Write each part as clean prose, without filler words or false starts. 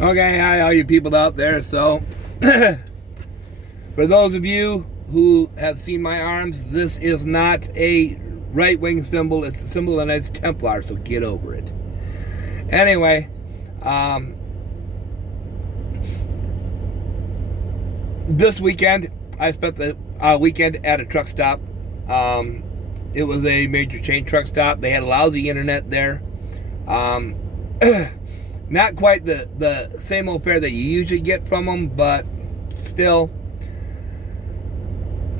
Okay, hi, all you people out there. So, for those of you who have seen my arms, this is not a right-wing symbol. It's the symbol of the Knights Templar, so get over it. Anyway, this weekend, I spent the weekend at a truck stop. It was a major chain truck stop. They had lousy internet there. Not quite the same old fare that you usually get from them, but still.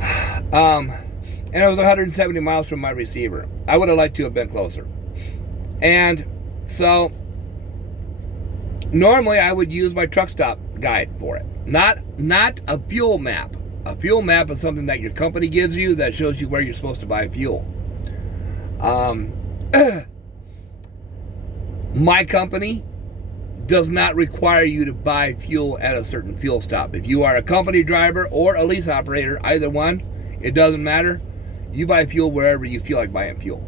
And it was 170 miles from my receiver. I would have liked to have been closer. And so, normally I would use my truck stop guide for it. Not a fuel map. A fuel map is something that your company gives you that shows you where you're supposed to buy fuel. My company does not require you to buy fuel at a certain fuel stop. If you are a company driver or a lease operator, either one, it doesn't matter. You buy fuel wherever you feel like buying fuel.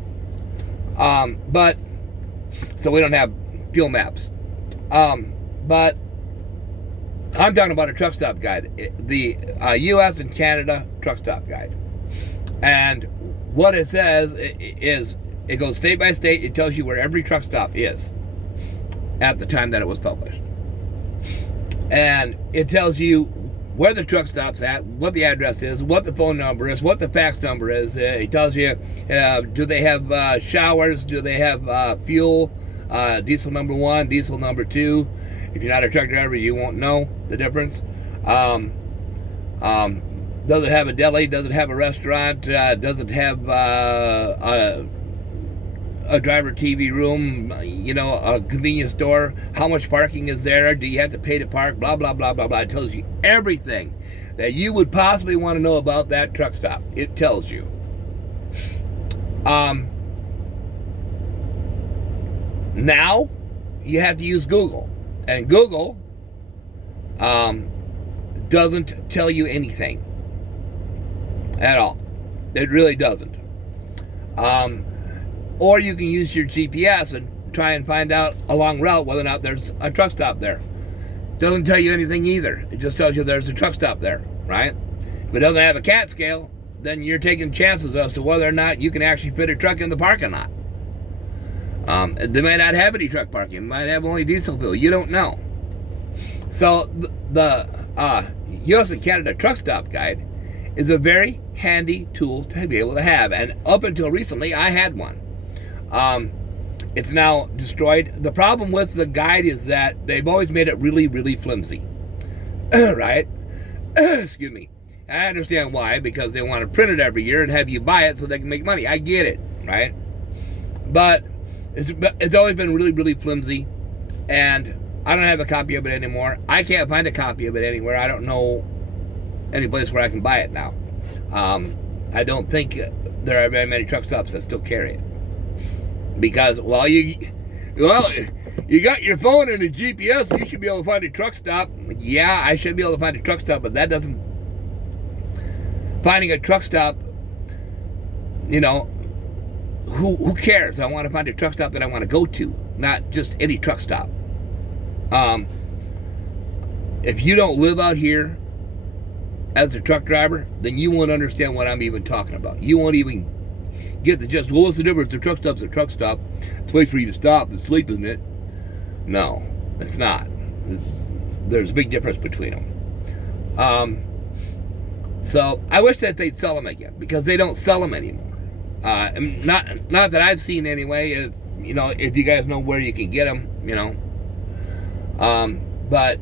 But so we don't have fuel maps. But I'm talking about a truck stop guide, the U.S. and Canada truck stop guide. And what it says is, it goes state by state. It tells you where every truck stop is at the time that it was published. And it tells you where the truck stop's at, what the address is, what the phone number is, what the fax number is. It tells you, do they have showers? Do they have fuel? Diesel number 1, diesel number 2. If you're not a truck driver, you won't know the difference. Does it have a deli? Does it have a restaurant? Does it have a driver TV room, a convenience store? How much parking is there? Do you have to pay to park? Blah, blah, blah, blah, blah. It tells you everything that you would possibly want to know about that truck stop. It tells you. Now, you have to use Google. And Google doesn't tell you anything at all. It really doesn't. Or you can use your GPS and try and find out along route whether or not there's a truck stop there. Doesn't tell you anything either. It just tells you there's a truck stop there, right? If it doesn't have a CAT scale, then you're taking chances as to whether or not you can actually fit a truck in the parking lot. They might not have any truck parking. They might have only diesel fuel. You don't know. So the U.S. and Canada truck stop guide is a very handy tool to be able to have. And up until recently, I had one. It's now destroyed. The problem with the guide is that they've always made it really, really flimsy. Right? Excuse me. I understand why, because they want to print it every year and have you buy it so they can make money. I get it, right? But it's always been really, really flimsy, and I don't have a copy of it anymore. I can't find a copy of it anywhere. I don't know any place where I can buy it now. I don't think there are very many truck stops that still carry it. Because, you got your phone and a GPS, you should be able to find a truck stop. Yeah, I should be able to find a truck stop, but that doesn't... Finding a truck stop, who cares? I want to find a truck stop that I want to go to, not just any truck stop. If you don't live out here as a truck driver, then you won't understand what I'm even talking about. You won't even get the gist. Well, what's the difference? The truck stop's a truck stop. It's a place for you to stop and sleep, isn't it? No, it's not. There's a big difference between them. So I wish that they'd sell them again, because they don't sell them anymore. Not that I've seen anyway. If you guys know where you can get them, but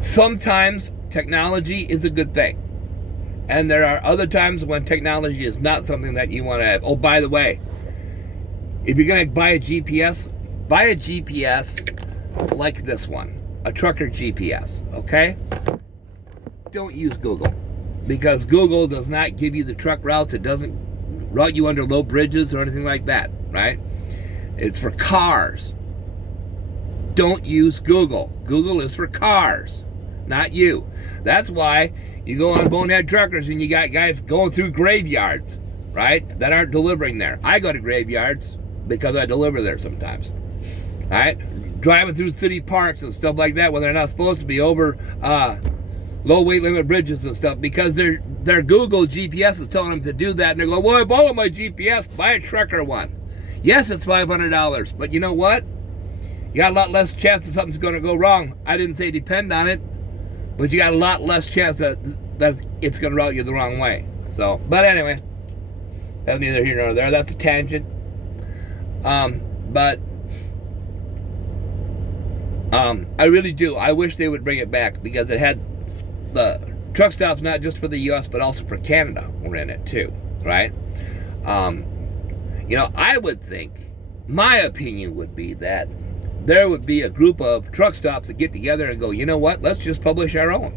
sometimes technology is a good thing. And there are other times when technology is not something that you want to have. Oh, by the way, if you're going to buy a GPS like this one, a trucker GPS, okay? Don't use Google, because Google does not give you the truck routes. It doesn't route you under low bridges or anything like that, right? It's for cars. Don't use Google. Google is for cars, not you. That's why you go on Bonehead Truckers and you got guys going through graveyards, right, that aren't delivering there. I go to graveyards because I deliver there sometimes. right? Driving through city parks and stuff like that when they're not supposed to be, over low weight limit bridges and stuff, because their Google GPS is telling them to do that, and they're going, well, I bought my GPS, buy a trucker one. Yes, it's $500, but you know what? You got a lot less chance that something's going to go wrong. I didn't say depend on it, but you got a lot less chance that it's going to route you the wrong way. So, but anyway, that's neither here nor there. That's a tangent. But I really do. I wish they would bring it back, because it had the truck stops not just for the U.S. but also for Canada were in it too, right? You know, I would think, my opinion would be that there would be a group of truck stops that get together and go, you know what, let's just publish our own.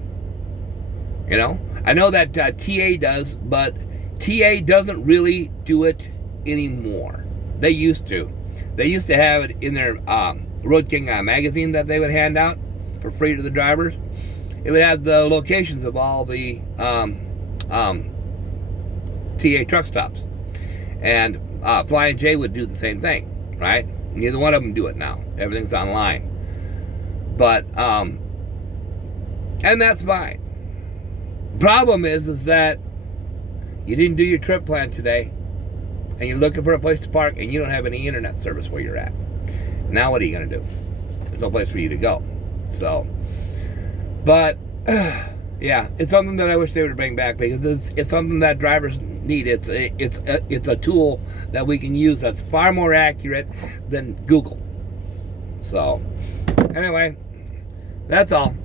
You know, I know that TA does, but TA doesn't really do it anymore. They used to. They used to have it in their Road King magazine that they would hand out for free to the drivers. It would have the locations of all the TA truck stops. And Flying J would do the same thing, right? Neither one of them do it now. Everything's online. But, and that's fine. Problem is that you didn't do your trip plan today, and you're looking for a place to park, and you don't have any internet service where you're at. Now what are you going to do? There's no place for you to go. So, but, yeah, it's something that I wish they would bring back, because it's something that drivers need. It's a tool that we can use that's far more accurate than Google. So, anyway, that's all.